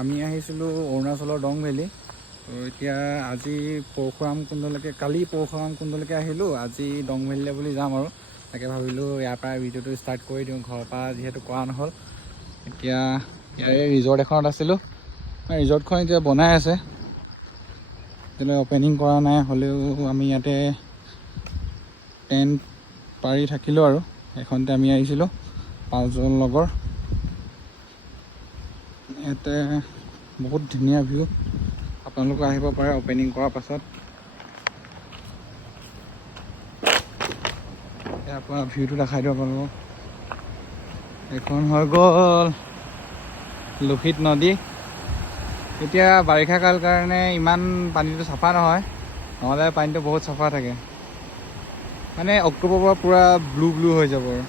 আমি আহিছিলোঁ অৰুণাচলৰ ডং ভেলী। এতিয়া আজি পৰশুৰাম কুণ্ডলৈকে, কালি পৰশুৰাম কুণ্ডলৈকে আহিলোঁ, আজি ডং ভেলীলৈ বুলি যাম আৰু তাকে ভাবিলোঁ ইয়াৰ পৰা ভিডিঅ'টো ষ্টাৰ্ট কৰি দিওঁ, ঘৰৰ পৰা যিহেতু কৰা নহ'ল। এতিয়া ইয়াৰে ৰিজৰ্ট এখনত আছিলোঁ, ৰিজৰ্টখন এতিয়া বনাই আছে, এতিয়ালৈ অপেনিং কৰা নাই। হ'লেও আমি ইয়াতে টেণ্ট পাৰি থাকিলোঁ আৰু এইখনতে আমি আহিছিলোঁ 5জন লগৰ। ইয়াতে বহুত ধুনীয়া ভিউ, আপোনালোকে আহিব পাৰে অপেনিং কৰাৰ পাছত। ইয়াৰ পৰা ভিউটো দেখাই দিওঁ আপোনালোকক। এইখন হৈ গ'ল লোহিত নদী। এতিয়া বাৰিষা কাল কাৰণে ইমান পানীটো চাফা নহয়, নহ'লে পানীটো বহুত চাফা থাকে, মানে অক্টোবৰৰ পৰা পূৰা ব্লু হৈ যাব। আৰু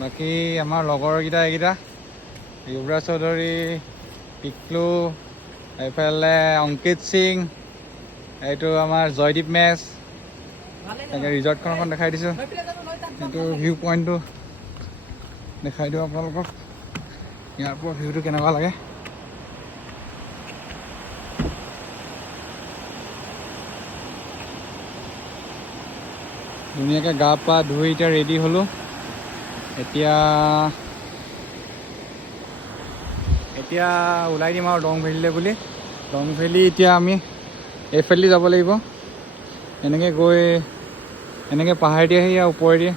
বাকী আমাৰ লগৰকেইটা এইকেইটা যুৱৰাজ চৌধুৰী, পিকলু, এইফালে অংকিত সিং, এইটো আমাৰ জয়দীপ মেচ। তাকে ৰিজৰ্টখন দেখাই দিছোঁ, এইটো ভিউ পইণ্টটো দেখাই দিওঁ আপোনালোকক। ইয়াৰ পৰা ভিউটো কেনেকুৱা লাগে। ধুনীয়াকৈ গা পা ধুই এতিয়া ৰেডি হ'লোঁ। এতিয়া ওলাই দিম আৰু ডং ভেলীলৈ বুলি। ডং ভেলী এতিয়া আমি এইফালেদি যাব লাগিব, এনেকৈ গৈ এনেকৈ পাহাৰেদি আহি আৰু ওপৰেদি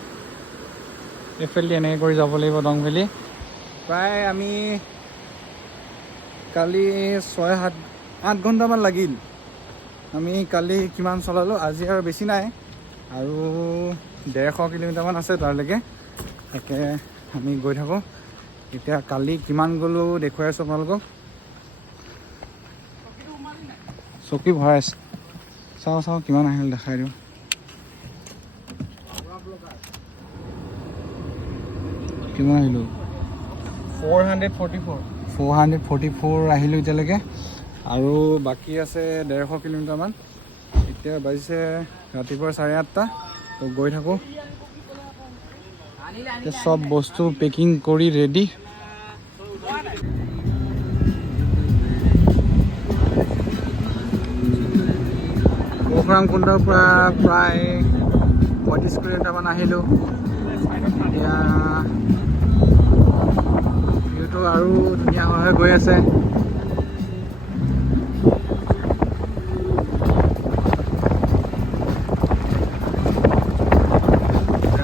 এইফালেদি এনেকৈ কৰি যাব লাগিব ডং ভেলী। প্ৰায় আমি কালি 6-8 ঘণ্টামান লাগিল। আমি কালি কিমান চলালোঁ, আজি আৰু বেছি নাই, আৰু 150 কিলোমিটাৰমান আছে তাৰলৈকে। তাকে আমি গৈ থাকোঁ। এতিয়া কালি কিমান গ'লোঁ দেখুৱাই আছোঁ আপোনালোকক। চকী ভৰাই আছে, চাওঁ কিমান আহিল দেখাই দিওঁ। কিমান আহিলোঁ, 444 আহিলোঁ এতিয়ালৈকে, আৰু বাকী আছে 150 কিলোমিটাৰমান। এতিয়া বাজিছে ৰাতিপুৱা 8:30। তো গৈ থাকোঁ। এতিয়া চব বস্তু পেকিং কৰি ৰেডি। পৰশুৰাম কুণ্ডৰ পৰা প্ৰায় 35 কিলোমিটাৰমান আহিলোঁ। এতিয়া ভিউটো আৰু ধুনীয়া হৈ গৈ আছে।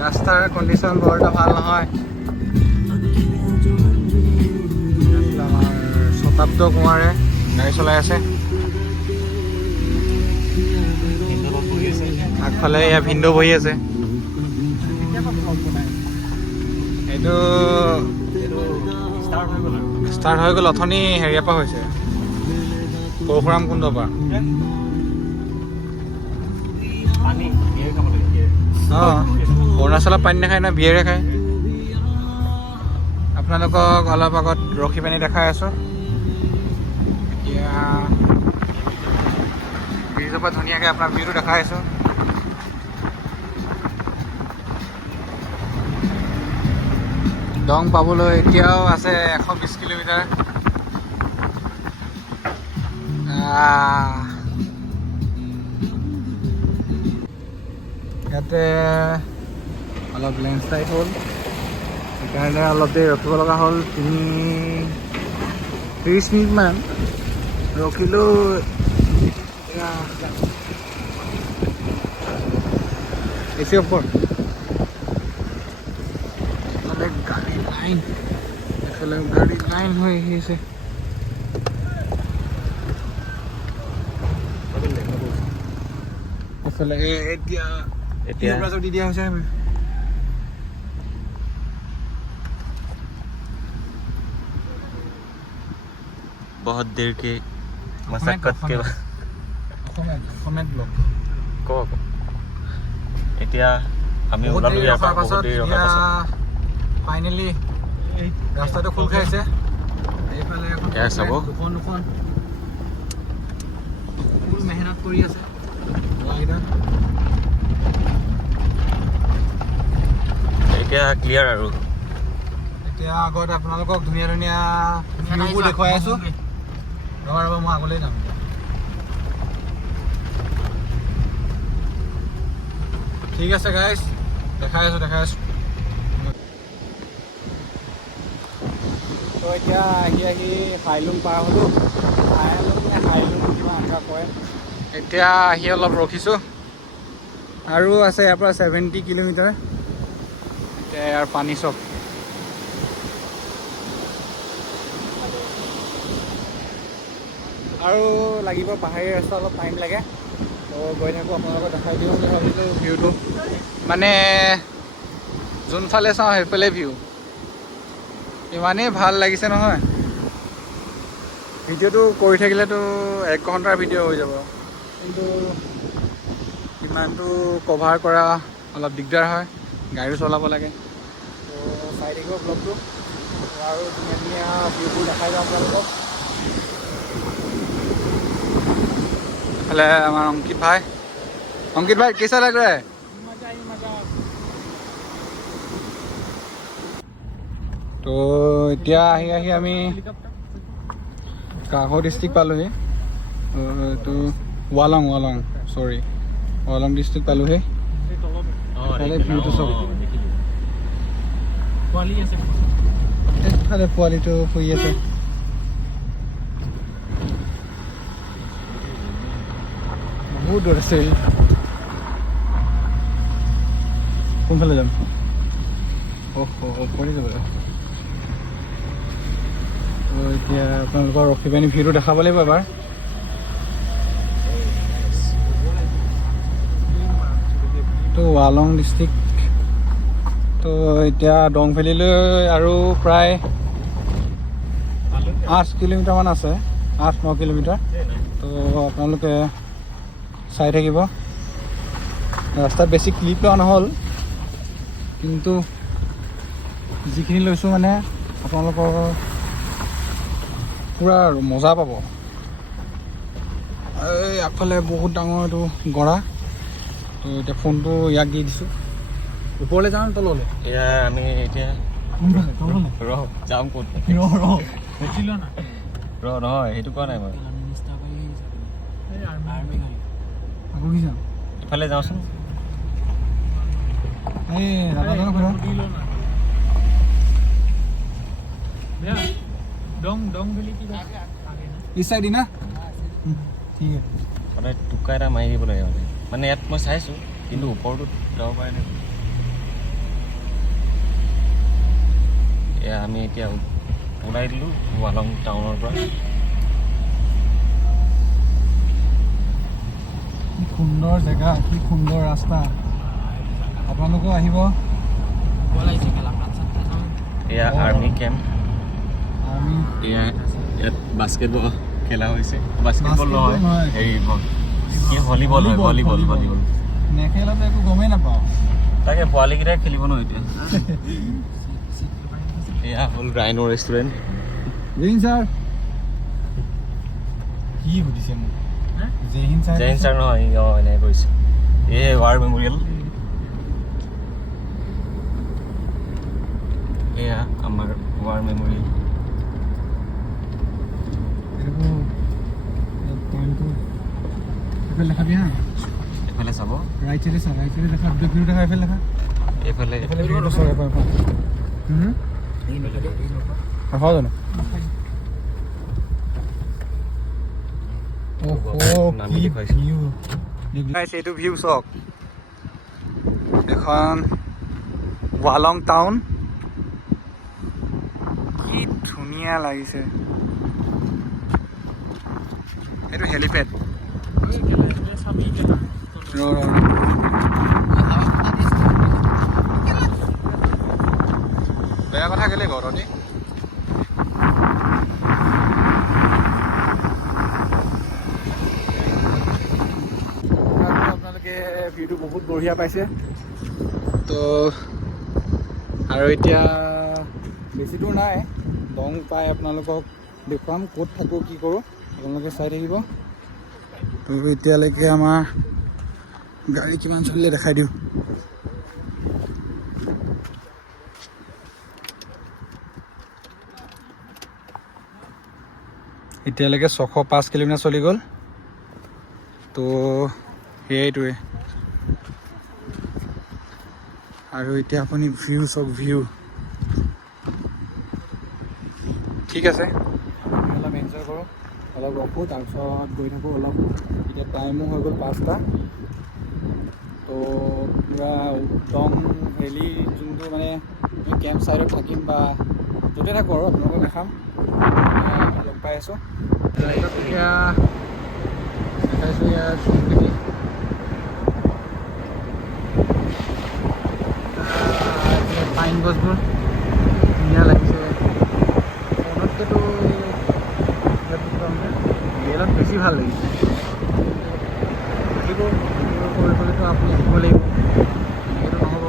ৰাস্তাৰ কণ্ডিশ্যন বৰ এটা ভাল নহয়। আমাৰ শতাব্দ কুমাৰে গাড়ী চলাই আছে, আগফালে এয়া ভিনদেউ বহি আছে। এইটো ষ্টাৰ্ট হৈ গ'ল, অথনি হেৰিয়াৰ পৰা হৈছে, পৰশুৰাম কুণ্ডৰ পৰা। অঁ, অৰুণাচলত পানী নাখায় নহয়, বিয়েৰে খায়। আপোনালোকক অলপ আগত ৰখি পানী দেখাই আছোঁ। এতিয়া ব্ৰিজৰ পৰা ধুনীয়াকৈ আপোনাৰ ভিউটো দেখাই আছোঁ। ডং পাবলৈ এতিয়াও আছে 120 কিলোমিটাৰ। ইয়াতে অলপ লেণ্ডশ্লাইড হ'ল, সেইকাৰণে অলপ দেৰি ৰখিব লগা হ'ল। 30 মিনিটমান ৰখিলোঁ। এচি অফ কৰ। এইফালে গাড়ী লাইন হৈ আহিছে। এইফালে এতিয়া দি দিয়া হৈছে। बहुत देर के मशक्कत के बाद এতিয়া আমি ওলালোঁ ইয়াৰ পৰা বহুত দেৰি ৰখাৰ পাছত। ফাইনেলি ৰাস্তাটো খোল খাইছে। এইফালে চাব দুখন ফুল মেহনত কৰি আছে। এতিয়া ক্লিয়াৰ আৰু এতিয়া আগত আপোনালোকক ধুনীয়া ধুনীয়া ভিউবোৰ দেখুৱাই আছোঁ। ৰ'বা মই আগলৈ যাম। ঠিক আছে গাইজ, দেখাই আছোঁ। তো এতিয়া আহি হাইলুং পাৰ হ'লোঁ। হাইলুং কিবা এনেকুৱা কয়। এতিয়া আহি অলপ ৰখিছোঁ। আৰু আছে ইয়াৰ পৰা 70 কিলোমিটাৰ। এতিয়া ইয়াৰ পানী চব আৰু লাগিব, পাহাৰীয়া ৰাস্তা অলপ টাইম লাগে। তো গৈ থাকোঁ, আপোনালোকক দেখাই দিওঁ বুলি ভাবিলোঁ ভিউটো। মানে যোনফালে চাওঁ সেইফালে ভিউ ইমানেই ভাল লাগিছে নহয়। ভিডিঅ'টো কৰি থাকিলেতো 1 ঘণ্টাৰ ভিডিঅ' হৈ যাব, কিন্তু ইমানটো কভাৰ কৰা অলপ দিগদাৰ হয়, গাড়ীও চলাব লাগে। তো চাই থাকিব ব্লগটো আৰু ধুনীয়া ধুনীয়া ভিউবোৰ দেখাই যাওঁ আপোনালোকক। এইফালে আমাৰ অংকিত ভাই কেইচা লাগ ৰা है? তো এতিয়া আহি আমি কাকো ডিষ্ট্ৰিক্ট পালোহি। এইটো ৱালং ডিষ্ট্ৰিক্ট পালোহি। ভিউটো চব এইফালে পোৱালিটো শুই আছে। বহুত দূৰ আছে। কোনফালে যাম? পৰি যাব। এতিয়া আপোনালোকৰ ৰখি পানি ভিউটো দেখাব লাগিব এবাৰ। তো ৱালং ডিষ্ট্ৰিক্ট। তো এতিয়া দং ভেলীলৈ আৰু প্ৰায় 8 কিলোমিটাৰমান আছে, 8-9 কিলোমিটাৰ। তো আপোনালোকে চাই থাকিব। ৰাস্তাত বেছি ক্লিপ লোৱা নহ'ল, কিন্তু যিখিনি লৈছোঁ মানে আপোনালোকৰ পূৰা আৰু মজা পাব। এই আগফালে বহুত ডাঙৰ এইটো গৰা। তো এতিয়া ফোনটো ইয়াক দি দিছোঁ। ওপৰলৈ যাওঁ তললৈ? এয়া আমি এতিয়া যাম ক'ত? নহয় সেইটো কোৱা নাই মই। আকৌ কি যাম? ইফালে যাওঁচোন। এই দাদাজনক ঘূৰা इस साइड ही ना? ठीक है। সদায় টোকা এটা মাৰি দিব লাগে মানে ইয়াত মই চাইছোঁ, কিন্তু ওপৰতো যাব পাৰে নাই। এয়া আমি এতিয়া ওলাই দিলোঁ ৱালং টাউনৰ পৰা। কি সুন্দৰ জেগা, কি সুন্দৰ ৰাস্তা। আপোনালোকেও আহিব। এয়া আৰ্মি কেম্প। এয়া ইয়াত বাস্কেটবল খেলা হৈছে। বাস্কেটবল নহয়, হেৰি ভলীবল হয়। ভলীবল নেখেলাটো একো গমেই নাপাওঁ। তাকে পোৱালিকেইটাই খেলিব ন এতিয়া। এয়া হ'ল ৰাইনো ৰেষ্টুৰেণ্ট। ছাৰ কি সুধিছে মোক? জৈন ছাৰ নহয়, এনেকৈ কৰিছে। এই ৱাৰ মেমৰিয়েল। এয়া আমাৰ ৱাৰ মেমৰিয়েল। এফালে চাব, ৰাইট চাইডে দেখা, ভিউ দেখা, এইফালে দেখা। এইফালে ভিউটো চাব জানো? এইটো ভিউ চাওক, এখন ৱালং টাউন। কি ধুনীয়া লাগিছে। এইটো হেলিপেড। বেয়া কথা কেলে ঘৰতে আপোনালোকে ভিউটো বহুত বঢ়িয়া পাইছে। তো আৰু এতিয়া বেছি দূৰ নাই, দং পাই আপোনালোকক দেখুৱাম ক'ত থাকোঁ, কি কৰোঁ, আপোনালোকে চাই থাকিব। তো এতিয়ালৈকে আমাৰ গাড়ী কিমান চলিলে দেখাই দিওঁ। এতিয়ালৈকে 605 কিলোমিটাৰ চলি গ'ল। তো সেইটোৱে আৰু এতিয়া আপুনি ভিউ চাওক, ভিউ ঠিক আছে। অলপ এনজয় কৰোঁ, অলপ ৰখোঁ, তাৰপিছত গৈ থাকোঁ অলপ। এতিয়া টাইমো হৈ গ'ল 5টা। তো পূৰা একদম ভেলি যোনটো মানে কেম্প চাইডত থাকিম বা য'তে থাকোঁ আৰু আপোনালোকক দেখাম। লগ পাই আছোঁ এতিয়া দেখাইছোঁ ইয়াৰ চুমখিনি। পাইন গছবোৰ ধুনীয়া লাগিছে। ফোনতকৈতো ৰিয়েলত বেছি ভাল লাগিছে। আহিব কৰিবলৈতো আপুনি আহিব লাগিব, এনেকৈতো নহ'ব।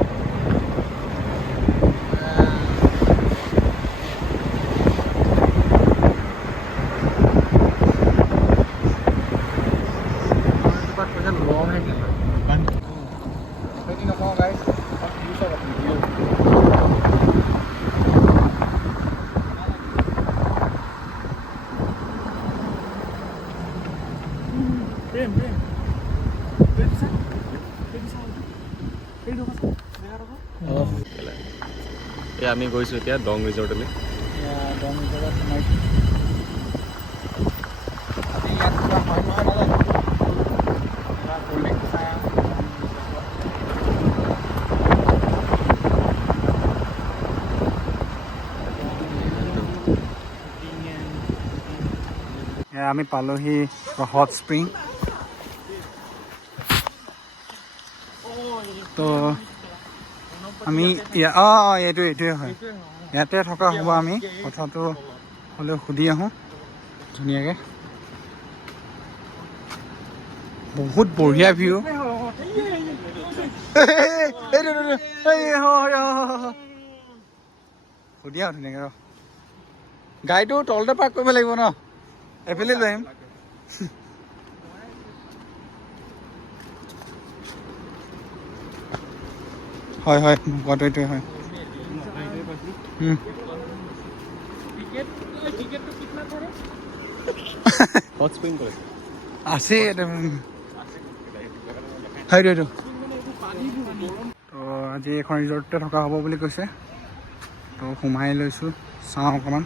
পইচা লওঁহে কিমান নকওঁ গাইজ, আমি গৈছোঁ এতিয়া দং ৰিজৰ্টলৈ। দং ৰিজৰ্টত সোমাইছোঁ। আজি ইয়াত কিবা হয় নহয় নাজানো, কিবা পৰিৱেশটো চাই আমি পালোহি হট স্প্ৰিং। তো আমি এইটোৱে হয়, ইয়াতে থকা হ'ব। আমি কথাটো হ'লেও সুধি আহোঁ ধুনীয়াকৈ। বহুত বঢ়িয়া ভিউ। সুধি আহোঁ ধুনীয়াকৈ ৰ। গাড়ীটো তলতে পাৰ্ক কৰিব লাগিব ন, এইফালে লৈ আহিম। হয় হয়, কোৱাটো এইটোৱে হয়। হট স্প্ৰিং কৰে আছে সেইটোৱেইটো। তো আজি এখন ৰিজৰ্টতে থকা হ'ব বুলি কৈছে। তো সোমাই লৈছোঁ, চাওঁ অকণমান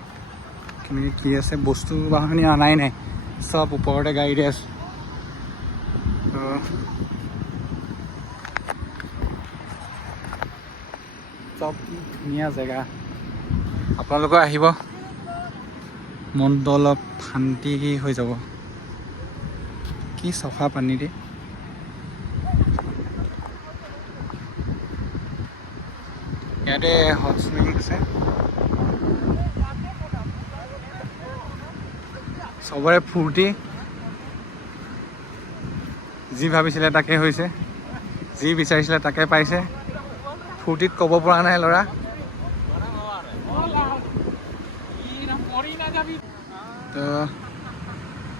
কেনেকৈ কি আছে। বস্তু বাহানি অনাই নাই, চব ওপৰতে গাড়ীতে আছে। তো চব ধুনীয়া জেগা, আপোনালোকে আহিব, মনটো অলপ শান্তি হৈ যাব। কি চাফা পানী দে। ইয়াতে হট স্প্ৰিং আছে। চবৰে ফূৰ্তি, যি ভাবিছিলে তাকে হৈছে, যি বিচাৰিছিলে তাকে পাইছে। ফূৰ্তিত ক'ব পৰা নাই ল'ৰা। তো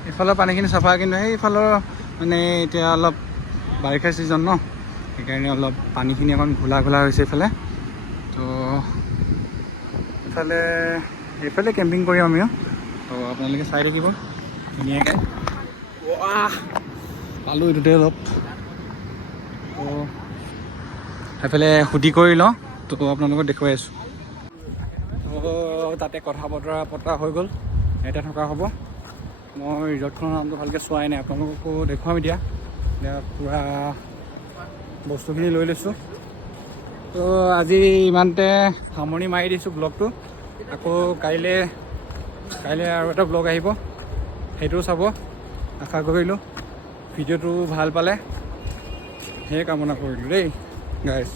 এইফালৰ পানীখিনি চাফা, কিন্তু সেইফালৰ মানে এতিয়া অলপ বাৰিষা ছিজন ন, সেইকাৰণে অলপ পানীখিনি অকণ ঘোলা ঘোলা হৈছে এইফালে। তো এইফালে কেম্পিং কৰিম আমিও। তো আপোনালোকে চাই থাকিব ধুনীয়াকৈ। পালোঁ এইটোতে অলপ। তো সেইফালে সুধি কৰি লওঁ, তো আপোনালোকক দেখুৱাই আছোঁ। তো তাতে কথা পতা হৈ গ'ল, ইয়াতে থকা হ'ব। মই ৰিজৰ্টখনৰ নামটো ভালকৈ চোৱাই নাই, আপোনালোককো দেখুৱাম এতিয়া পূৰা বস্তুখিনি লৈ লৈছোঁ। তো আজি ইমানতে সামৰণি মাৰি দিছোঁ ব্লগটো। আকৌ কাইলৈ আৰু এটা ব্লগ আহিব, সেইটোও চাব আশা কৰিলোঁ। ভিডিঅ'টো ভাল পালে সেয়ে কামনা কৰিলোঁ দেই গাইজ।